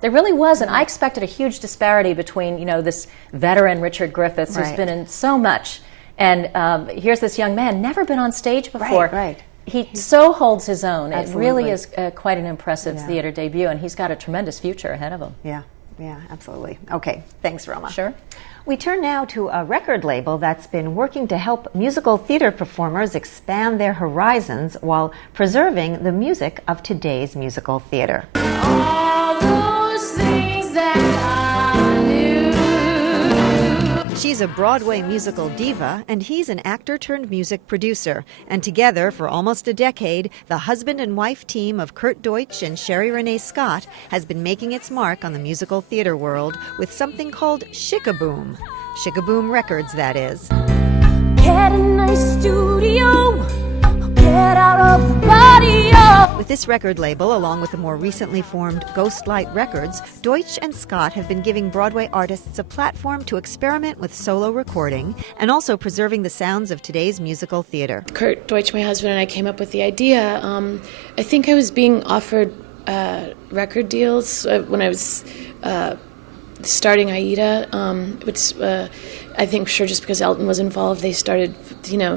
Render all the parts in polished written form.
There really was, and I expected a huge disparity between, this veteran Richard Griffiths, who's been in so much, and here's this young man, never been on stage before. Right. He so holds his own. Absolutely. It really is quite an impressive theater debut, and he's got a tremendous future ahead of him. Yeah, absolutely. Okay, thanks, Roma. Sure. We turn now to a record label that's been working to help musical theater performers expand their horizons while preserving the music of today's musical theater. All those things that I knew. She's a Broadway musical diva, and he's an actor-turned-music producer. And together, for almost a decade, the husband and wife team of Kurt Deutsch and Sherie Rene Scott has been making its mark on the musical theater world with something called Shikaboom. Shikaboom Records, that is. Get a nice studio, get out of the body. With this record label, along with the more recently formed Ghostlight Records, Deutsch and Scott have been giving Broadway artists a platform to experiment with solo recording and also preserving the sounds of today's musical theater. Kurt Deutsch, my husband, and I came up with the idea. I think I was being offered record deals when I was starting Aida, which I think just because Elton was involved, they started,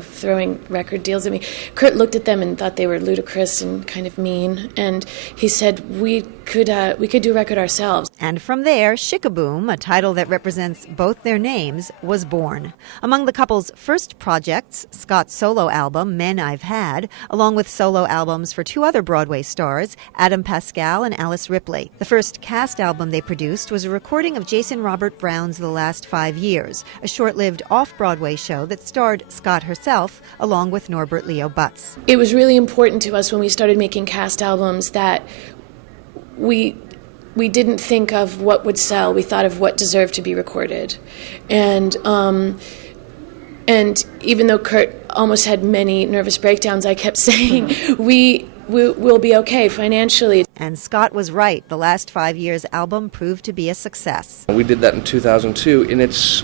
throwing record deals at me. Kurt looked at them and thought they were ludicrous and kind of mean, and he said we could do a record ourselves. And from there, Shikaboom, a title that represents both their names, was born. Among the couple's first projects, Scott's solo album, Men I've Had, along with solo albums for two other Broadway stars, Adam Pascal and Alice Ripley. The first cast album they produced was a recording of Jason Robert Brown's The Last 5 Years, a short-lived off-Broadway show that starred Scott herself, along with Norbert Leo Butz. It was really important to us when we started making cast albums that we didn't think of what would sell. We thought of what deserved to be recorded. And even though Kurt almost had many nervous breakdowns, I kept saying, we'll be okay financially. And Scott was right. The Last 5 Years album proved to be a success. We did that in 2002, and it's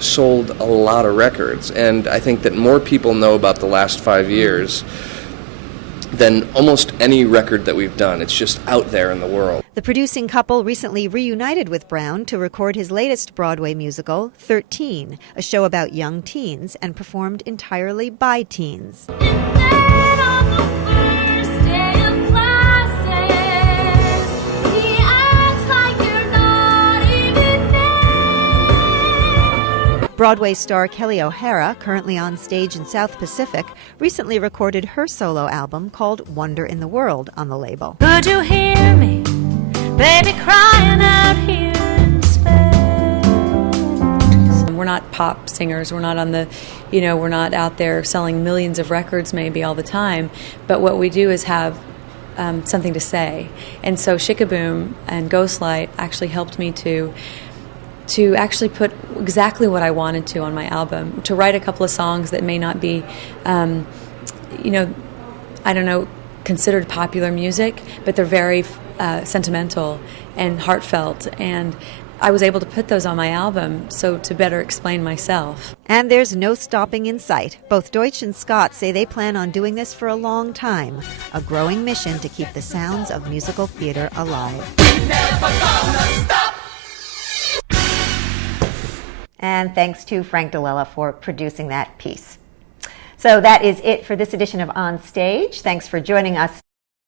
sold a lot of records. And I think that more people know about The Last 5 Years than almost any record that we've done. It's just out there in the world. The producing couple recently reunited with Brown to record his latest Broadway musical, 13, a show about young teens and performed entirely by teens. Broadway star Kelly O'Hara, currently on stage in South Pacific, recently recorded her solo album called Wonder in the World on the label. Could you hear me, baby, crying out here in space? We're not pop singers. We're not on the, we're not out there selling millions of records maybe all the time. But what we do is have something to say. And so Shikaboom and Ghostlight actually helped me to actually put exactly what I wanted to on my album, to write a couple of songs that may not be, considered popular music, but they're very sentimental and heartfelt, and I was able to put those on my album to better explain myself. And there's no stopping in sight. Both Deutsch and Scott say they plan on doing this for a long time, a growing mission to keep the sounds of musical theater alive. We're never gonna stop. And thanks to Frank DeLella for producing that piece. So that is it for this edition of On Stage. Thanks for joining us